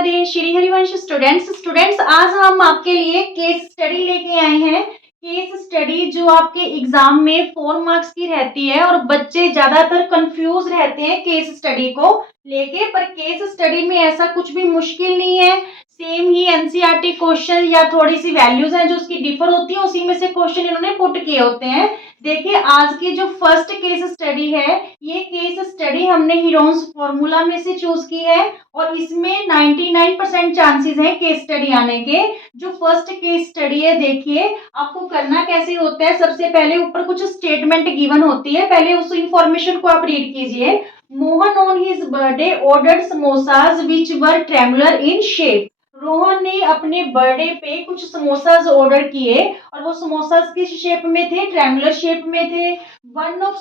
Radhe Shri Harivansh students आज हम आपके लिए केस स्टडी लेके आए हैं। केस स्टडी जो आपके एग्जाम में 4 मार्क्स की रहती है और बच्चे ज्यादातर कंफ्यूज रहते हैं केस स्टडी को लेके, पर केस स्टडी में ऐसा कुछ भी मुश्किल नहीं है। सेम ही एनसीईआरटी क्वेश्चन या थोड़ी सी वैल्यूज हैं जो उसकी डिफर होती है, उसी में से क्वेश्चन इन्होंने पुट किए होते हैं। देखिए आज की जो फर्स्ट केस स्टडी है, ये केस स्टडी हमने हीरोन्स फॉर्मूला में से चूज की है और इसमें 99% चांसेस हैं केस स्टडी आने के। जो फर्स्ट केस स्टडी है, देखिए आपको करना कैसे होता है। सबसे पहले ऊपर कुछ स्टेटमेंट गिवन होती है, पहले उस इंफॉर्मेशन को आप रीड कीजिए। Mohan on his birthday ordered samosas which were triangular in shape. Rohan ने अपने बर्थडे पे कुछ समोसाज ऑर्डर किए और वो समोसाज किस शेप में थे? ट्रायंगुलर शेप में थे। One of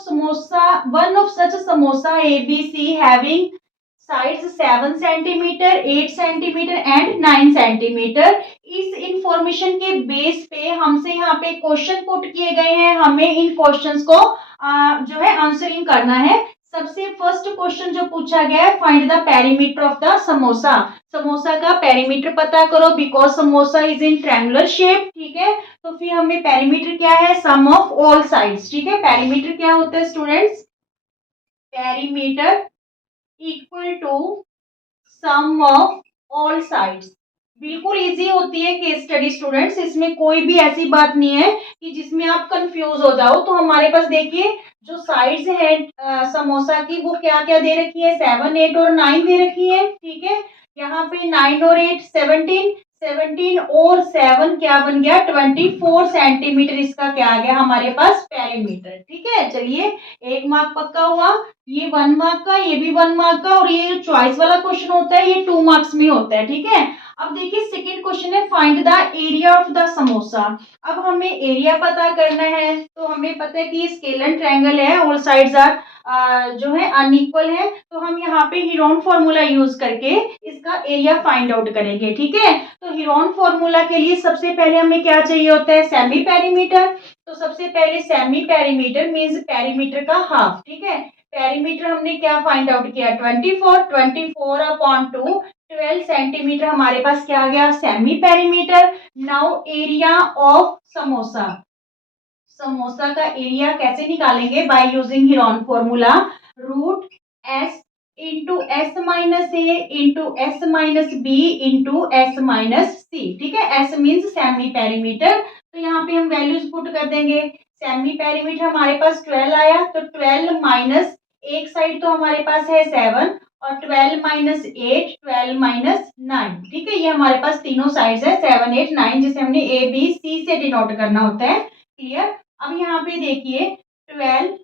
such samosa ABC having sides 7 centimetre, 8 centimetre and 9 centimetre. इस इंफॉर्मेशन के बेस पे हमसे यहाँ पे क्वेश्चन पुट किए गए हैं, हमें इन क्वेश्चंस को जो है आंसरिंग करना है। सबसे फर्स्ट क्वेश्चन जो पूछा गया है, find the perimeter of the samosa. Samosa का पेरीमीटर पता करो, because samosa is in triangular shape. ठीक है, तो फिर हमें पेरीमीटर क्या है? Sum of all sides. ठीक है, पेरीमीटर क्या होता है students? Perimeter equal to sum of all sides. बिल्कुल इजी होती है केस स्टडी स्टूडेंट्स, इसमें कोई भी ऐसी बात नहीं है कि जिसमें आप कंफ्यूज हो जाओ। तो हमारे पास देखिए जो साइड्स है समोसा की, वो क्या क्या दे रखी है? 7, 8 और 9 दे रखी है। ठीक है, यहाँ पे 9 और 8 17, 17 और 7 क्या बन गया? 24 सेंटीमीटर। इसका क्या आ गया हमारे पास? पेरीमीटर। ठीक है, चलिए 1 मार्क पक्का हुआ। ये 1 मार्क का, ये भी 1 मार्क का, और ये जो चॉइस वाला क्वेश्चन होता है ये 2 मार्क्स में होता है। ठीक है, अब देखिए सेकंड क्वेश्चन है, find the area of the samosa. अब हमें एरिया पता करना है, तो हमें पता है कि स्केलर ट्रायंगल है, ऑल साइड्स आर जो है अनइक्वल है, तो हम यहाँ पे हीरोन फॉर्मूला यूज करके इसका एरिया फाइंड आउट करेंगे। ठीक है, तो हीरोन फॉर्मूला के लिए सबसे पहले हमें क्या चाहिए होता है? Semi perimeter. तो सबसे पहले सेमी पेरीमीटर मीन्स पेरीमीटर का हाफ। ठीक है, पेरीमीटर हमने क्या फाइंड आउट किया? 24 अपॉन 2, 12 सेंटीमीटर हमारे पास क्या आ गया? Semi perimeter. Now area of samosa. Samosa का एरिया कैसे निकालेंगे? By using Heron formula, root S into S minus A into S minus B into S minus C. ठीक है, एस मीन्स सेमी पेरीमीटर, तो यहाँ पे हम वैल्यूज पुट कर देंगे। सेमी पेरीमीटर हमारे पास 12 आया, तो 12 माइनस एक साइड तो हमारे पास है 7 और 12 माइनस 8, 12 माइनस 9। ठीक है, ये हमारे पास तीनों साइड्स है 7, 8, 9, जिसे हमने ABC से डिनोट करना होता है। क्लियर? अब यहाँ पे देखिए 12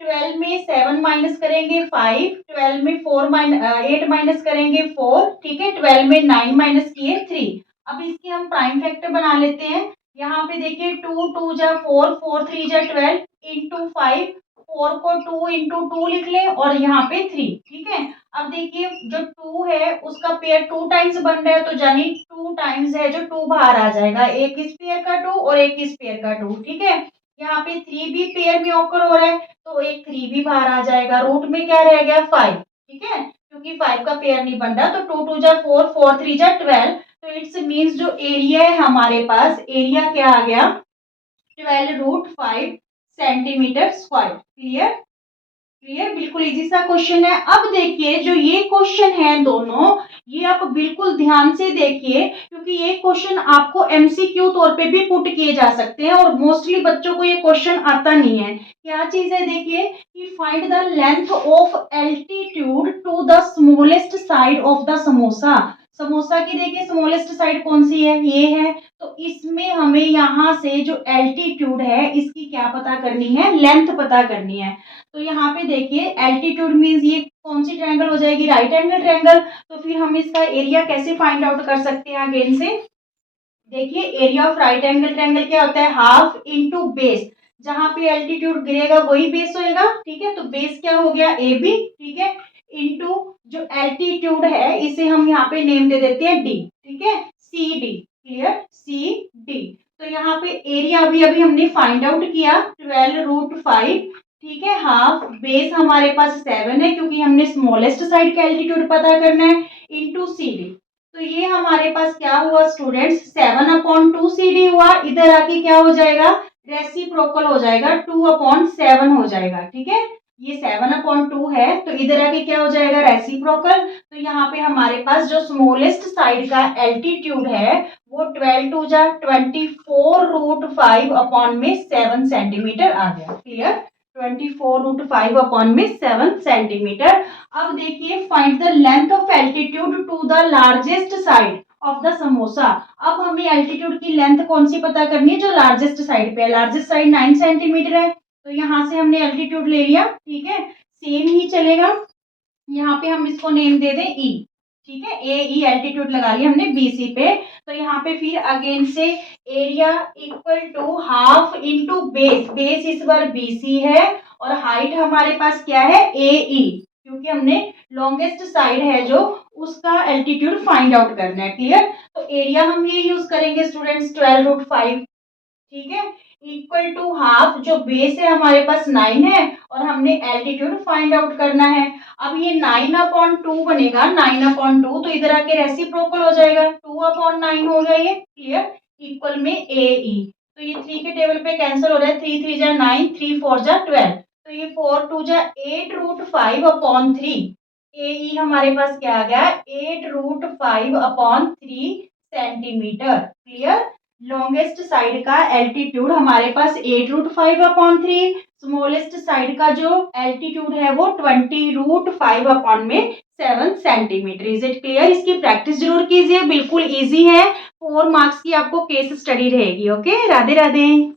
12 में 7 माइनस करेंगे 5, 12 में 8 माइनस करेंगे 4। ठीक है, 12 में 9 माइनस किए 3। अब इसकी हम प्राइम फैक्टर बना लेते हैं। यहाँ पे देखिए 2 2 जा 4, 4 3 जा 12 इंटू 5, 4 को 2 इंटू 2 लिख लें और यहाँ पे 3। ठीक है, अब देखिए जो 2 है उसका पेयर 2 टाइम्स बन रहा है, तो यानी 2 टाइम्स है जो 2 बाहर आ जाएगा, एक इस पेयर का 2 और एक इस पेयर का 2। ठीक है, यहाँ पे 3 भी पेयर में ऑकर हो रहा है, तो एक 3 भी बाहर आ जाएगा। रूट में क्या रह गया? 5। ठीक है, क्योंकि 5 का पेयर नहीं बन रहा, तो 2 2 जा 4, 4 3 जा 12। तो इट्स मीन्स जो एरिया है हमारे पास, एरिया क्या आ गया? 12√5 सेंटीमीटर स्क्वायर। क्लियर? क्लियर, बिल्कुल इजी सा क्वेश्चन है। अब देखिए जो ये क्वेश्चन है दोनों, ये आप बिल्कुल ध्यान से देखिए, क्योंकि ये क्वेश्चन आपको एमसीक्यू तौर पे भी पुट किए जा सकते हैं और मोस्टली बच्चों को ये क्वेश्चन आता नहीं है। क्या चीज है? देखिए कि find the length of altitude to the smallest side of the samosa. Samosa की देखिए स्मॉलेस्ट साइड कौन सी है? ये है, तो इसमें हमें यहाँ से जो एल्टीट्यूड है इसकी क्या पता करनी है? लेंथ पता करनी है। तो यहाँ पे देखिए एल्टीट्यूड मींस ये कौन सी ट्रायंगल हो जाएगी? Right angle triangle. तो फिर हम इसका एरिया कैसे फाइंड आउट कर सकते हैं अगेन से? देखिए area of right angle triangle क्या होता है? Half into base. जहां पे एल्टीट्यूड गिरेगा वही बेस होएगा। ठीक है, तो बेस क्या हो गया? AB। ठीक है, इंटू जो एल्टीट्यूड है इसे हम यहाँ पे नेम दे देते हैं D। ठीक है, CD। क्लियर? CD। तो यहाँ पे एरिया अभी अभी हमने फाइंड आउट किया 12√5। ठीक है, हाफ बेस हमारे पास 7 है क्योंकि हमने स्मॉलेस्ट साइड का एल्टीट्यूड पता करना है, इंटू CD। तो ये हमारे पास क्या हुआ स्टूडेंट्स, 7/2 CD हुआ, इधर आके क्या हो जाएगा, रेसिप्रोकल हो जाएगा, 2/7 हो जाएगा, ठीक है। ये 7/2 है तो इधर आके क्या हो जाएगा, रेसिप्रोकल। तो यहाँ पे हमारे पास जो स्मॉलेस्ट साइड का एल्टीट्यूड है वो 12 टू जा 24√5/7 सेंटीमीटर आ गया। Clear, 24√5/7 centimetre. अब देखिए, find the length of altitude to the largest side of the samosa. अब हमें एल्टीट्यूड की लेंथ कौन सी पता करनी है, जो लार्जेस्ट साइड पे है। लार्जेस्ट साइड 9 सेंटीमीटर है, तो यहाँ से हमने एल्टीट्यूड ले लिया, ठीक है। सेम ही चलेगा, यहाँ पे हम इसको नेम दे दें ई, ठीक है। ए ई एल्टीट्यूड लगा लिया हमने बीसी पे। तो यहाँ पे फिर अगेन से area equal to half into base, base इस बार बीसी है और हाइट हमारे पास क्या है, ए ई, क्योंकि हमने लॉन्गेस्ट साइड है जो उसका एल्टीट्यूड फाइंड आउट करना है। क्लियर, तो एरिया हम ये यूज करेंगे स्टूडेंट्स 12√5, ठीक है, इक्वल टू हाफ, जो बेस है हमारे पास 9 है और हमने एल्टीट्यूड फाइंड आउट करना है। अब ये 9/2 बनेगा, 9/2 तो इधर आके रेसिप्रोकल हो जाएगा, 2/9 हो गया ये। क्लियर, इक्वल में ए ई, तो ये 3 के टेबल पे कैंसिल हो रहा है, 3 3 जा 9, 3 4 जा 12, तो ये 4 2 जा 8√5/3। ए ई हमारे पास क्या आ गया, 8√5/3 सेंटीमीटर। क्लियर, लॉन्गेस्ट साइड का एल्टीट्यूड हमारे पास 8√5/3, स्मॉलेस्ट साइड का जो एल्टीट्यूड है वो 20√5/7 सेंटीमीटर। Is it clear? इसकी प्रैक्टिस जरूर कीजिए, बिल्कुल इजी है, 4 मार्क्स की आपको केस स्टडी रहेगी। ओके, राधे राधे।